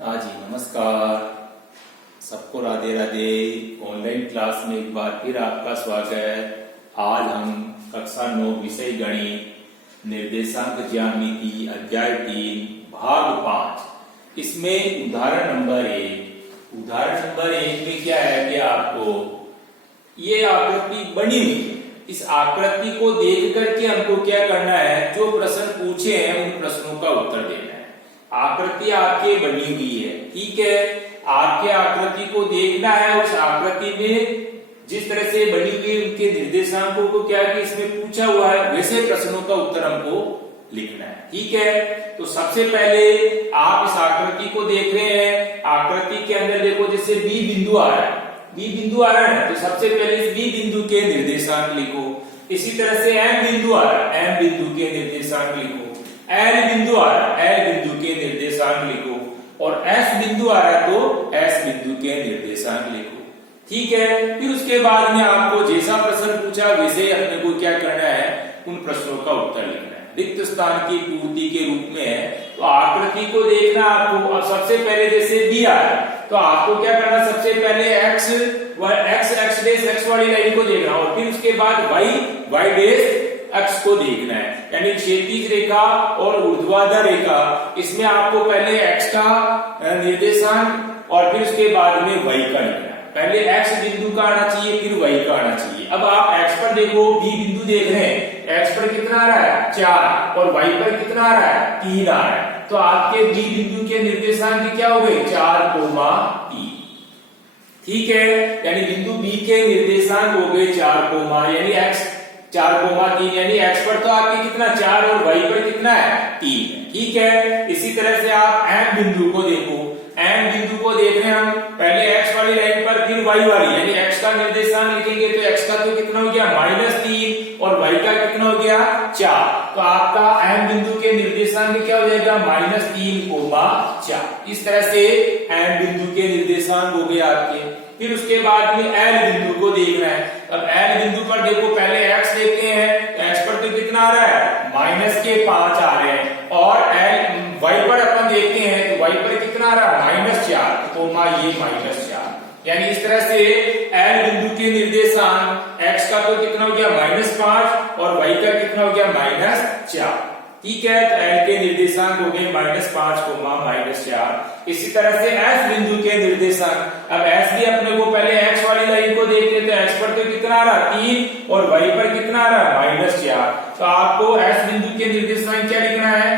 हाँ जी, नमस्कार। सबको राधे राधे। ऑनलाइन क्लास में एक बार फिर आपका स्वागत है। आज हम कक्षा 9 विषय गणित निर्देशांक ज्यामिति अध्याय 3 भाग 5 इसमें उदाहरण नंबर 1 में क्या है कि आपको ये आकृति बनी हुई है। इस आकृति को देख करके हमको क्या करना है, जो प्रश्न पूछे हैं उन प्रश्नों का उत्तर देना है। आकृति आपके बनी हुई है, ठीक है। आपके आकृति को देखना है, उस आकृति में जिस तरह से बनी हुई है उनके निर्देशांकों को क्या कि इसमें पूछा हुआ है, वैसे प्रश्नों का उत्तर हमको लिखना है, ठीक है। तो सबसे पहले आप इस आकृति को देख रहे हैं। आकृति के अंदर देखो, जैसे बी बिंदु आ रहा है, बी बिंदु आ रहा है, तो सबसे पहले इस बी बिंदु के निर्देशांक लिखो। इसी तरह से एम बिंदु आ रहा है, एम बिंदु के निर्देशांक लिखो। एल बिंदु आ रहा है, एल बिंदु के निर्देशांक लिखो। और एस बिंदु आ रहा है तो एस बिंदु के निर्देशांक लिखो, ठीक है। फिर उसके बाद में आपको जैसा प्रश्न पूछा वैसे अपने को क्या करना है, उन प्रश्नों का उत्तर लिखना है। रिक्त स्थान की पूर्ति के रूप में है, तो आकृति को देखना आपको। अब सबसे पहले जैसे बी आ रहा है, तो आपको क्या करना, सबसे पहले एक्स वाली लाइन को देखना, और फिर उसके बाद वाई डेश एक्स को देखना है। यानी क्षैतिज रेखा और ऊर्ध्वाधर रेखा, इसमें आपको पहले एक्स का निर्देशांक और फिर उसके बाद में वाई का लिखना है। पहले एक्स बिंदु का आना चाहिए, फिर वाई का आना चाहिए। अब आप एक्स पर देखो, बी बिंदु देख रहे हैं, एक्स पर कितना आ रहा है 4 और वाई पर कितना आ रहा है 3 आ रहा है। तो आपके बी बिंदु के निर्देशांक क्या हो गए 4,3, ठीक है। यानी बिंदु बी के निर्देशांक हो गए 4, यानी एक्स 4,3, यानी एक्स पर तो आपके कितना 4 और वाई पर कितना है 3 है, ठीक है। इसी तरह से आप एम बिंदु को देखो, एम बिंदु को देख रहे हैं हम, पहले एक्स वाली लाइन पर फिर वाई वाली, यानी एक्स का निर्देशांक लिखेंगे तो एक्स का तो कितना हो गया -3 और वाई का कितना हो गया 4। तो आपका एम बिंदु के निर्देशांक क्या हो जाएगा -3,4। इस तरह से एम बिंदु के निर्देशांक हो गए आपके। फिर उसके बाद में एल बिंदु को देखना है। अब एल बिंदु पर देखो, पहले एक्स देखते हैं, एक्स पर तो कितना आ रहा है -5 आ रहे हैं, और एल वाई पर अपन देखते हैं तो वाई पर कितना आ रहा है -4, तो ये -4। यानी इस तरह से एल बिंदु के निर्देशांक एक्स का तो कितना हो गया -5 और वाई का कितना हो गया -4, ठीक है। तो एल के निर्देशांक हो गए -5, -4। इसी तरह से एस बिंदु के निर्देशांक, अब एस भी अपने को पहले एक्स वाली लाइन को देखते थे, एक्स पर तो कितना आ रहा 3 और वाई पर कितना आ रहा -4। तो आपको एस बिंदु के निर्देशांक क्या लिखना है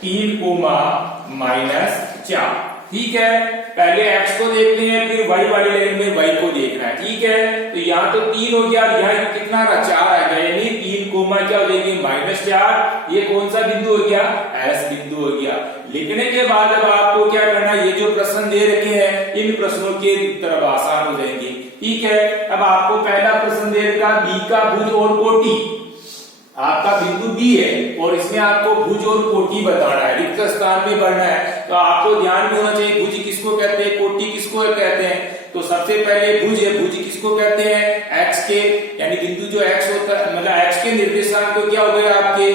3, -4, ठीक है। पहले एक्स को देखते हैं, फिर वाई वाली लाइन में वाई को देखना है, ठीक है। तो यहाँ तो 3 हो गया, यहाँ कितना रहा 4 आ गया, यानी 3, क्या हो जाएगी -4। ये कौन सा बिंदु हो गया, एस बिंदु हो गया। लिखने के बाद अब आपको क्या करना है, ये जो प्रश्न दे रखे हैं इन प्रश्नों के उत्तर अब आसान हो जाएंगे, ठीक है। अब आपको पहला प्रश्न दे रखा बी का भुज और कोटि। आपका बिंदु बी है और इसमें आपको भुज और कोटि बताना है, रिक्त स्थान में भरना है। तो आपको ध्यान में होना चाहिए भुज किसको कहते हैं, कोटि किसको कहते हैं। तो सबसे पहले भुज है, भुज किसको कहते हैं एक्स के, यानी बिंदु जो एक्स होता है, मतलब एक्स के निर्देशांक तो क्या हो गए आपके,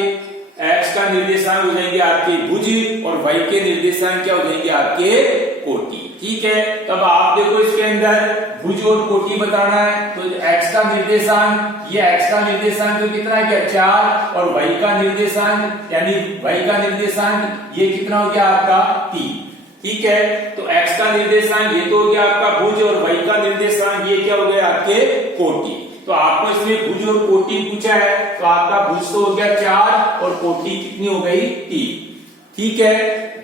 एक्स का निर्देशांक हो जाएंगे आपके भुज और वाई के निर्देशांक क्या हो जाएंगे आपके कोटि, ठीक है। तब आप देखो इसके अंदर भुज और कोटि बताना है, तो एक्स का निर्देशांक, ये एक्स का निर्देशांक तो कितना है क्या 4 और वाई का निर्देशांक, यानी वाई का निर्देशांक ये कितना हो गया आपका 3, ठीक है। तो एक्स का निर्देशांक ये तो हो गया आपका भुज और वाई का निर्देशांक ये क्या हो गया आपके कोटि। तो आपको इसमें भुज और कोटि पूछा है, तो आपका भुज तो हो गया 4 और कोटि कितनी हो गई 3, ठीक है।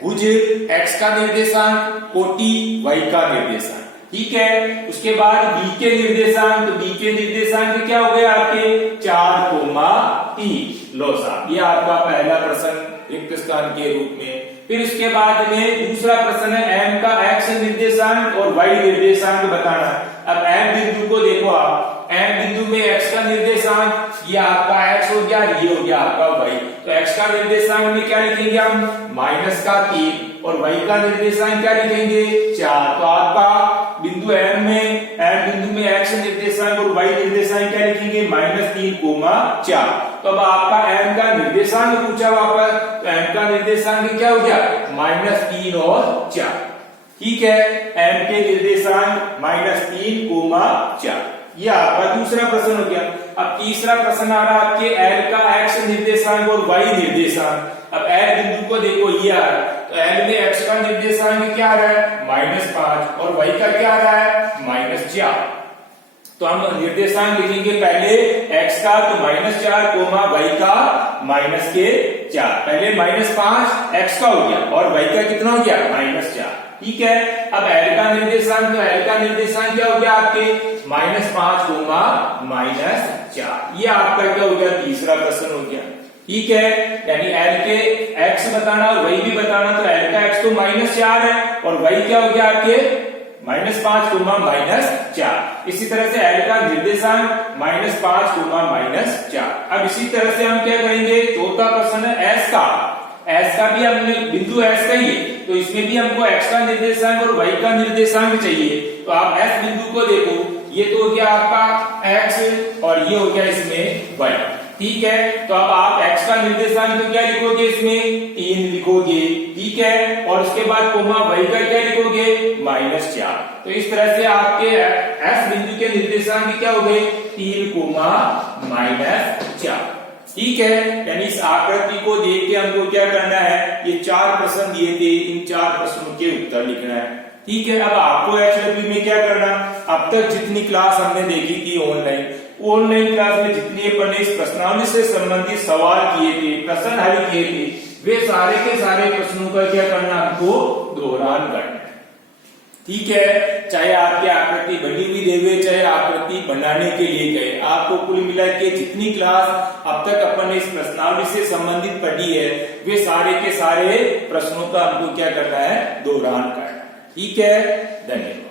भुज एक्स का निर्देशांक, कोटि वाई का निर्देशांक, ठीक है। उसके बाद बी के निर्देशांक, तो बी के निर्देशांक क्या हो गए आपके 4,3। लो साहब, ये आपका पहला प्रश्न रिक्त स्थान के रूप में। फिर उसके बाद में दूसरा प्रश्न है एम का एक्स निर्देशांक और वाई निर्देशांक बताना। अब एम बिंदु को देखो आप, एम बिंदु में एक्स का निर्देशांक ये आपका एक्स हो गया, ये हो गया आपका वाई। तो एक्स का निर्देशांक में क्या लिखेंगे हम -3 और वाई का निर्देशांक क्या लिखेंगे 4। तो आपका बिंदु एम बिंदु में एक्स निर्देशांक और वाई निर्देशांक क्या लिखेंगे -3,4। तो अब आपका एम का निर्देशांक पूछा वापस, तो एम का निर्देशांक क्या हो गया -3 और 4, ठीक है, m के निर्देशांक -3, 4। ये आपका दूसरा प्रश्न हो गया। अब तीसरा प्रश्न आ रहा है आपके l का x निर्देशांक और y निर्देशांक। अब l बिंदु को देखो, ये आ रहा है, तो l में x का निर्देशांक क्या आ रहा है -5 और y का क्या आ रहा है -4। तो हम निर्देशांक लिखेंगे पहले x का तो -4, y का -4। पहले -5 x का हो गया और y का कितना हो गया -4। ठीक है, अब l का निर्देशांक, तो l का निर्देशांक क्या हो गया आपके -5, -4। ये आपका क्या हो गया, तीसरा प्रश्न हो गया। ठीक है, यानी l के x बताना और y भी बताना। तो l का x तो -4 है और y क्या हो गया आपके -5, -4। इसी तरह से l का निर्देशांक -5, -4। अब इसी तरह से हम क्या करेंगे, चौथा प्रश्न है s का। s का भी हमने बिंदु s का ही है, तो इसमें भी हमको x का निर्देशांक और y का निर्देशांक चाहिए। तो आप s बिंदु को देखो, ये तो हो गया आपका x और ये हो गया इसमें y। ठीक है, तो अब आप x का निर्देशांक तो क्या लिखोगे, इसमें 3 लिखोगे। ठीक है, और उसके बाद कोमा y का क्या लिखोगे -4। तो इस तरह से आपके s बिंदु के निर्देशांक क्या हो गए 3, -4। ठीक है, यानी इस आकृति को देख के हमको क्या करना है, ये 4 प्रश्न दिए थे, इन 4 प्रश्नों के उत्तर लिखना है। ठीक है, अब आपको एक्चुअली में क्या करना, अब तक जितनी क्लास हमने देखी थी ऑनलाइन क्लास में जितनी अपन ने इस प्रश्नावली से संबंधित सवाल किए थे, प्रश्न हल किए थे, वे सारे के सारे प्रश्नों का क्या करना, हमको दोहरान करना है। ठीक है, चाहे आपकी आकृति बनी हुई देवे, चाहे आकृति बनाने के लिए गए, आपको कुल मिला के जितनी क्लास अब तक अपन ने इस प्रश्नावली से संबंधित पढ़ी है, वे सारे के सारे प्रश्नों का हमको क्या करना है, दोहरान करना है। ठीक है, धन्यवाद।